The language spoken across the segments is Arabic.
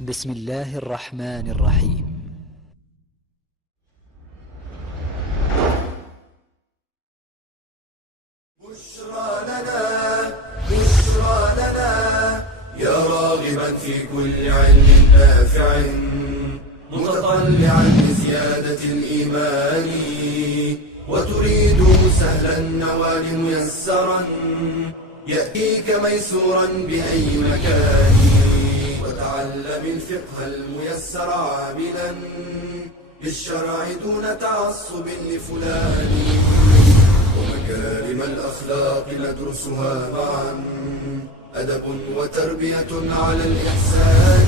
بسم الله الرحمن الرحيم. بشرى لنا يا راغبا في كل علم نافع متطلعا لزيادة الإيمان وتريد سهلا النوال ميسرا يأتيك ميسورا بأي مكان وتعلم الفقه الميسر عاملا بالشرع دون تعصب لفلان ومكارم الأخلاق ندرسها معا أدب وتربية على الإحسان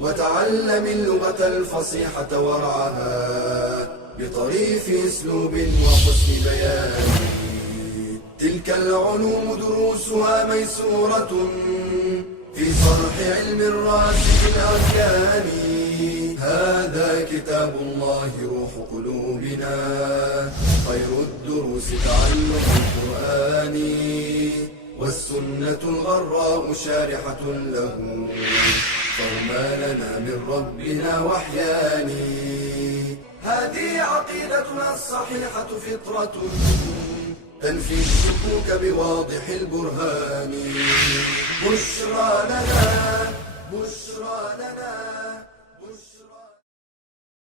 وتعلم اللغة الفصيحة ورعاها بطريف أسلوب وحسن بيان تلك العلوم دروسها ميسورة في صرح علم الراسخ الأركان هذا كتاب الله روح قلوبنا خير الدروس تعلم القرآن والسنة الغراء شارحة له فهما لنا من ربنا وحيان هذه عقيدتنا الصحيحة فطرة تنفي الشكوك بواضح البرهان بشرى لنا